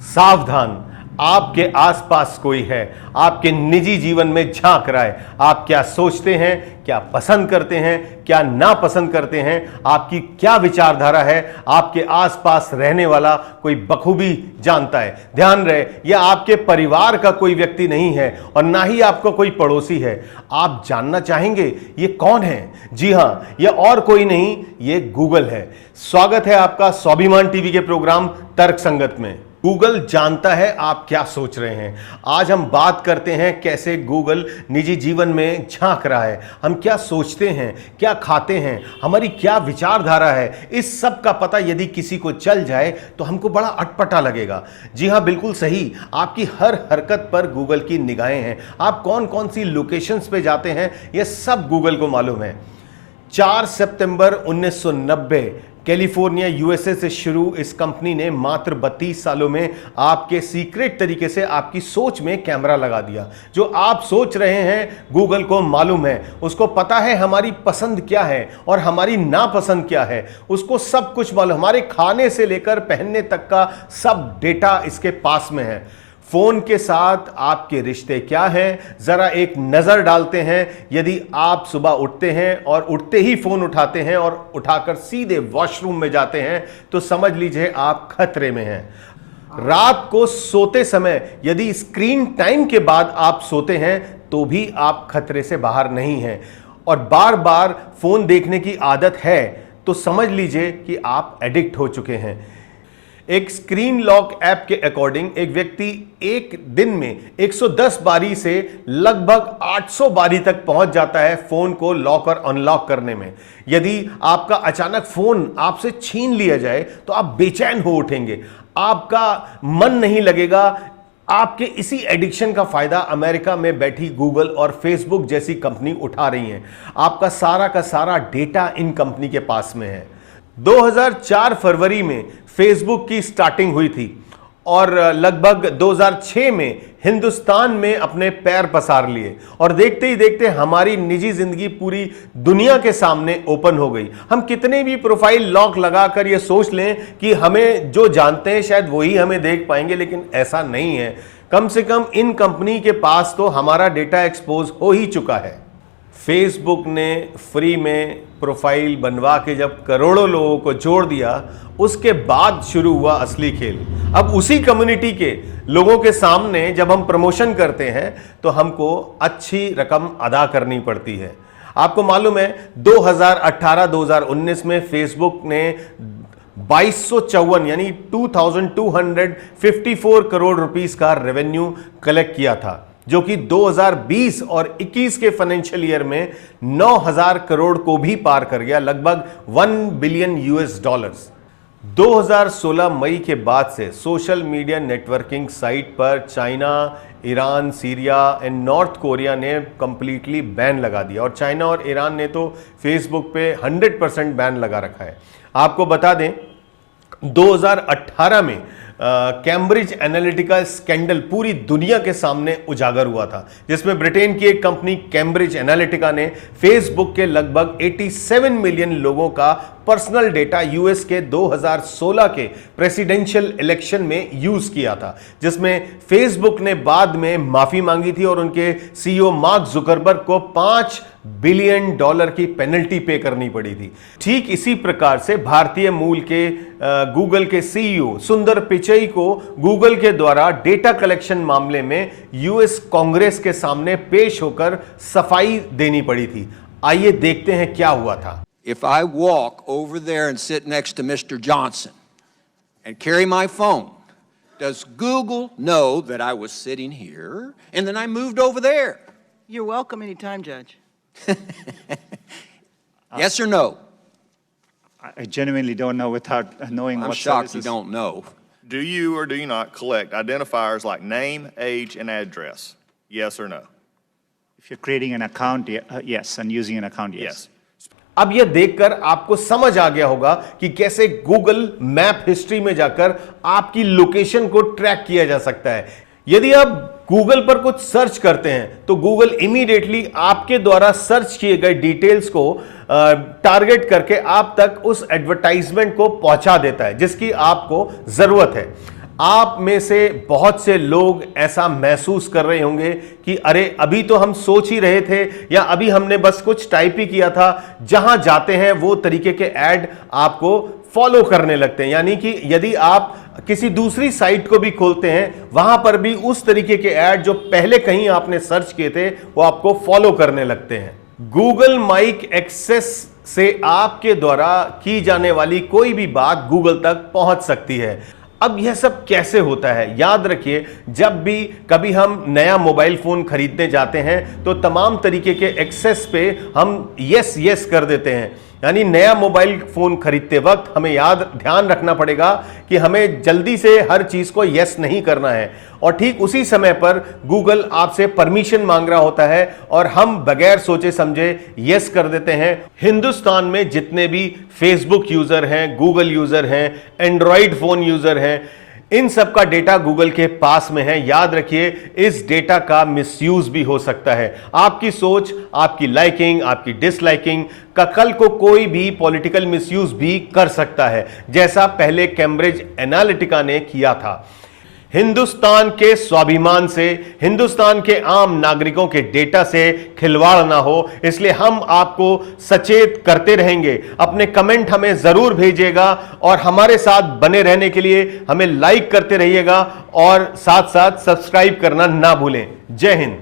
सावधान, आपके आसपास कोई है, आपके निजी जीवन में झांक रहा है। आप क्या सोचते हैं, क्या पसंद करते हैं, क्या नापसंद करते हैं, आपकी क्या विचारधारा है, आपके आसपास रहने वाला कोई बखूबी जानता है। ध्यान रहे, यह आपके परिवार का कोई व्यक्ति नहीं है और ना ही आपका कोई पड़ोसी है। आप जानना चाहेंगे ये कौन है? जी हां, यह और कोई नहीं, ये गूगल है। स्वागत है आपका स्वाभिमान टीवी के प्रोग्राम तर्क संगत में। गूगल जानता है आप क्या सोच रहे हैं। आज हम बात करते हैं कैसे गूगल निजी जीवन में झांक रहा है, हम क्या सोचते हैं, क्या खाते हैं, हमारी क्या विचारधारा है। इस सब का पता यदि किसी को चल जाए तो हमको बड़ा अटपटा लगेगा। जी हां, बिल्कुल सही, आपकी हर हरकत पर गूगल की निगाहें हैं। आप कौन कौन सी लोकेशंस पे जाते हैं, यह सब गूगल को मालूम है। 4 सितंबर 1990 कैलिफोर्निया यूएसए से शुरू इस कंपनी ने मात्र 32 सालों में आपके सीक्रेट तरीके से आपकी सोच में कैमरा लगा दिया। जो आप सोच रहे हैं गूगल को मालूम है, उसको पता है हमारी पसंद क्या है और हमारी नापसंद क्या है, उसको सब कुछ मालूम। हमारे खाने से लेकर पहनने तक का सब डेटा इसके पास में है। फोन के साथ आपके रिश्ते क्या हैं, जरा एक नजर डालते हैं। यदि आप सुबह उठते हैं और उठते ही फोन उठाते हैं और उठाकर सीधे वॉशरूम में जाते हैं तो समझ लीजिए आप खतरे में हैं। रात को सोते समय यदि स्क्रीन टाइम के बाद आप सोते हैं तो भी आप खतरे से बाहर नहीं हैं। और बार बार फोन देखने की आदत है तो समझ लीजिए कि आप एडिक्ट हो चुके हैं। एक स्क्रीन लॉक ऐप के अकॉर्डिंग एक व्यक्ति एक दिन में 110 बारी से लगभग 800 बारी तक पहुंच जाता है फोन को लॉक और अनलॉक करने में। यदि आपका अचानक फोन आपसे छीन लिया जाए तो आप बेचैन हो उठेंगे, आपका मन नहीं लगेगा। आपके इसी एडिक्शन का फायदा अमेरिका में बैठी गूगल और फेसबुक जैसी कंपनी उठा रही हैं। आपका सारा का सारा डेटा इन कंपनी के पास में है। 2004 फरवरी में फेसबुक की स्टार्टिंग हुई थी और लगभग 2006 में हिंदुस्तान में अपने पैर पसार लिए और देखते ही देखते हमारी निजी जिंदगी पूरी दुनिया के सामने ओपन हो गई। हम कितने भी प्रोफाइल लॉक लगाकर ये सोच लें कि हमें जो जानते हैं शायद वही हमें देख पाएंगे, लेकिन ऐसा नहीं है। कम से कम इन कंपनी के पास तो हमारा डेटा एक्सपोज हो ही चुका है। फेसबुक ने फ्री में प्रोफाइल बनवा के जब करोड़ों लोगों को जोड़ दिया, उसके बाद शुरू हुआ असली खेल। अब उसी कम्युनिटी के लोगों के सामने जब हम प्रमोशन करते हैं तो हमको अच्छी रकम अदा करनी पड़ती है। आपको मालूम है 2018-2019 में फेसबुक ने 2254 यानी 2254 करोड़ रुपीस का रेवेन्यू कलेक्ट किया था, जो कि 2020 और 21 के फाइनेंशियल ईयर में 9000 करोड़ को भी पार कर गया, लगभग $1 बिलियन। 2016 मई के बाद से सोशल मीडिया नेटवर्किंग साइट पर China, Iran, Syria and north Korea ने कंप्लीटली बैन लगा दिया और चाइना और ईरान ने तो फेसबुक पे 100% बैन लगा रखा है। आपको बता दें 2018 में कैम्ब्रिज एनालिटिका स्कैंडल पूरी दुनिया के सामने उजागर हुआ था, जिसमें ब्रिटेन की एक कंपनी कैम्ब्रिज एनालिटिका ने फेसबुक के लगभग 87 मिलियन लोगों का पर्सनल डेटा यूएस के 2016 के प्रेसिडेंशियल इलेक्शन में यूज किया था, जिसमें फेसबुक ने बाद में माफी मांगी थी और उनके सीईओ मार्क जुकरबर्ग को $5 बिलियन की पेनल्टी पे करनी पड़ी थी। ठीक इसी प्रकार से भारतीय मूल के गूगल के सीईओ सुंदर पिचई को गूगल के द्वारा डेटा कलेक्शन मामले में यूएस कांग्रेस के सामने पेश होकर सफाई देनी पड़ी थी। आइए देखते हैं क्या हुआ था। If I walk over there and sit next to Mr. Johnson and carry my phone, does Google know that I was sitting here and then I moved over there? You're welcome anytime, Judge. Yes or no? I genuinely don't know without knowing I'm what shocked you services. don't know. Do you or do you not collect identifiers like name, age, and address? Yes or no? If you're creating an account, yes, and using an account, yes. Yes. अब यह देखकर आपको समझ आ गया होगा कि कैसे Google map history में जाकर आपकी लोकेशन को ट्रैक किया जा सकता है। यदि आप गूगल पर कुछ सर्च करते हैं तो गूगल इमीडिएटली आपके द्वारा सर्च किए गए डिटेल्स को टारगेट करके आप तक उस एडवर्टाइजमेंट को पहुंचा देता है जिसकी आपको जरूरत है। आप में से बहुत से लोग ऐसा महसूस कर रहे होंगे कि अरे अभी तो हम सोच ही रहे थे या अभी हमने बस कुछ टाइप ही किया था। जहां जाते हैं वो तरीके के ऐड आपको फॉलो करने लगते हैं, यानी कि यदि आप किसी दूसरी साइट को भी खोलते हैं वहां पर भी उस तरीके के ऐड जो पहले कहीं आपने सर्च किए थे वो आपको फॉलो करने लगते हैं। गूगल माइक एक्सेस से आपके द्वारा की जाने वाली कोई भी बात गूगल तक पहुंच सकती है। अब यह सब कैसे होता है? याद रखिए, जब भी कभी हम नया मोबाइल फोन खरीदने जाते हैं तो तमाम तरीके के एक्सेस पे हम यस यस कर देते हैं। यानी नया मोबाइल फोन खरीदते वक्त हमें ध्यान रखना पड़ेगा कि हमें जल्दी से हर चीज को यस नहीं करना है, और ठीक उसी समय पर गूगल आपसे परमिशन मांग रहा होता है और हम बगैर सोचे समझे यस कर देते हैं। हिंदुस्तान में जितने भी फेसबुक यूजर हैं, गूगल यूजर हैं, एंड्रॉइड फोन यूजर हैं, इन सब का डेटा गूगल के पास में है। याद रखिए, इस डेटा का मिसयूज भी हो सकता है। आपकी सोच, आपकी लाइकिंग, आपकी डिसलाइकिंग का कल को कोई भी पॉलिटिकल मिसयूज भी कर सकता है, जैसा पहले कैम्ब्रिज एनालिटिका ने किया था। हिंदुस्तान के स्वाभिमान से, हिंदुस्तान के आम नागरिकों के डेटा से खिलवाड़ ना हो, इसलिए हम आपको सचेत करते रहेंगे। अपने कमेंट हमें जरूर भेजिएगा और हमारे साथ बने रहने के लिए हमें लाइक करते रहिएगा और साथ साथ सब्सक्राइब करना ना भूलें। जय हिंद।